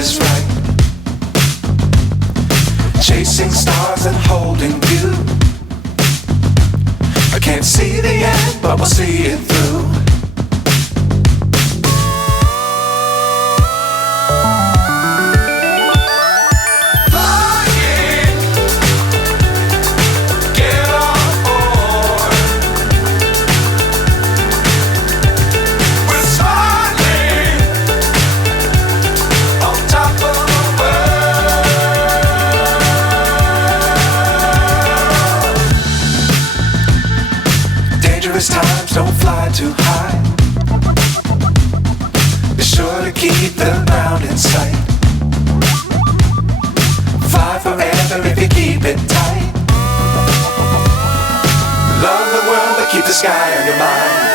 is right. Chasing stars and holding you. I can't see the end, but we'll see it through. Times don't fly too high. Be sure to keep the ground in sight. Fly forever if you keep it tight. Love the world but keep the sky on your mind.